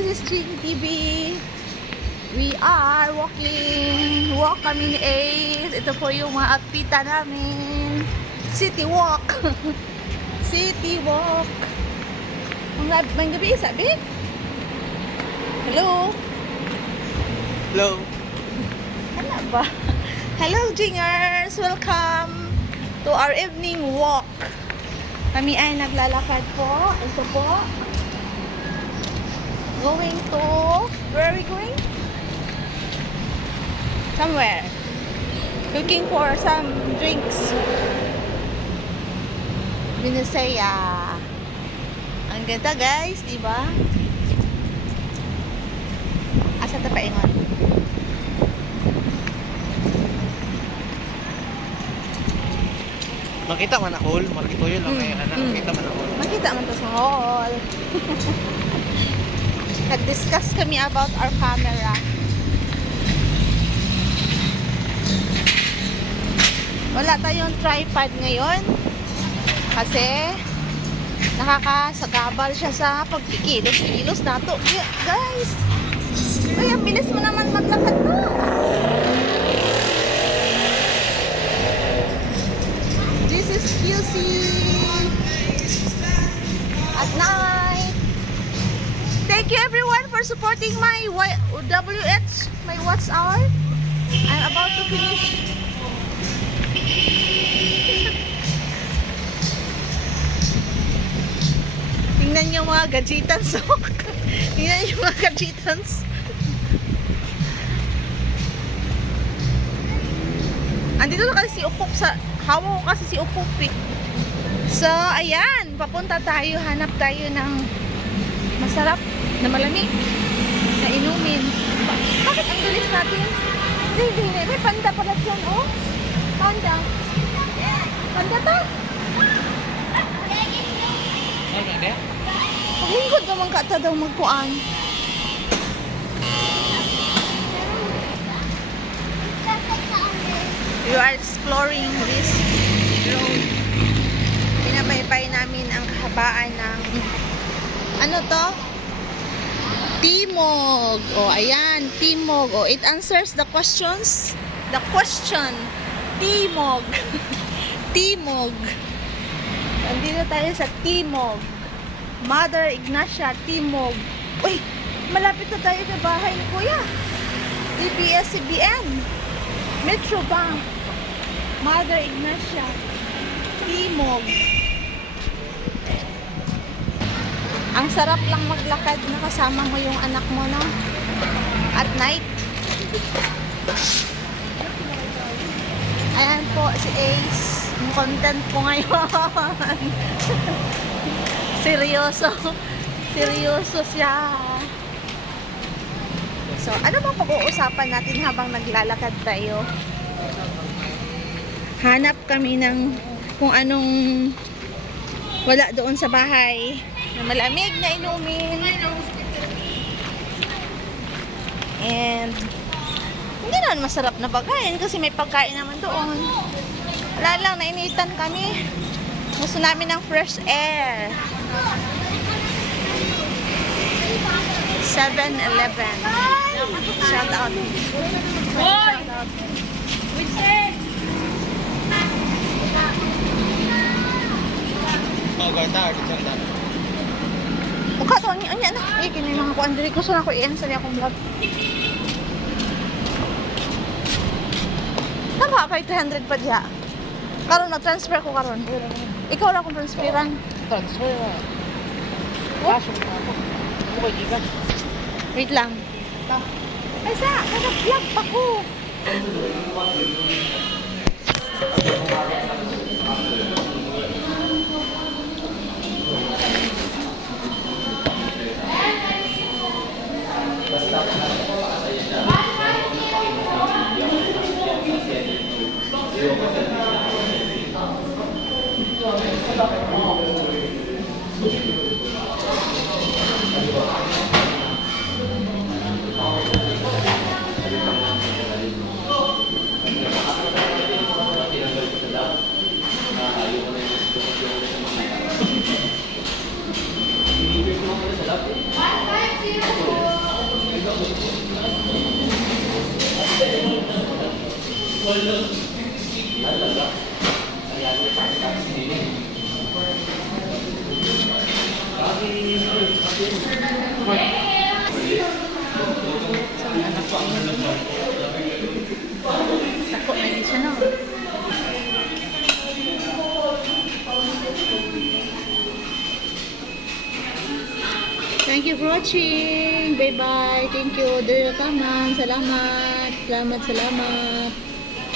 this is Ching TV. We are walking. Walk kami ni Ace. Ito po yung mga atpita namin. City walk. City walk. May gabi, sabi? Hello? Hello. Ano ba? Hello, Jingers! Welcome to our evening walk. Kami ay naglalakad po. Ito po. Going to... Where are we going? Somewhere. Looking for some drinks. Binisaya. Ang ganda, guys, diba? Asa ta paingon? Makita man ako, makita yun lang may anak, makita man ako. Makita man to sa hall. Nag-discuss kami about our camera. Wala tayong tripod ngayon kasi nakakasagabal siya sa pagkikilos-kilos nato. Guys, ay, ang bilis mo naman maglakad to. This is QC at night. Thank you everyone for supporting my WH, my watch hour. I'm about to finish. Tingnan niyo mga gadgetans. Tingnan niyo mga gadgetans. Andito na kasi si Ukup sa hawa ko kasi si Ukup eh. So, ayan, papunta tayo, hanap tayo ng masarap na malamig na inumin. Bakit ang galis natin? Hindi, may panda pala dyan, oh. Panda. Panda to? Paglingkod naman ka ata daw magkuan. We are exploring this road. Pinabaypay namin ang kahabaan ng ano to? Timog. Oh, ayan, Timog. Oh, it answers the questions. The question. Timog. Timog. Andito tayo sa Timog. Mother Ignacia Timog. Uy, malapit na tayo sa bahay ni Kuya. DPS-CBN. Metro Bank. Mother Ignacia Timog. Ang sarap lang maglakad na kasama mo yung anak mo, no? At night. Ayan po si Ace. Yung content ko ngayon. Seryoso. Seryoso siya. So, ano bang pag-uusapan natin habang naglalakad tayo? Hanap kami ng kung anong wala doon sa bahay na malamig na inumin. And hindi naman masarap na pagkain kasi may pagkain naman doon. Wala lang, nainitan kami. Gusto namin ng fresh air. 7-Eleven. Shout out. Shout out. Oh, ganda, ganda. Mukha to, anya na. Eh, kini mga kuan diri ko na ko i-answer akong vlog. Tama, 500 pa diya. Karon na transfer ko karon. Ikaw ra akong transferan. Transfer. Pasok na ako. Okay, gigas. Wait lang. Ay sa, nag-vlog pa ko. So, ang anak ko ang tako na yun siya na. Thank you for watching. Bye-bye. Thank you. Dear Kaman. Salamat. Salamat.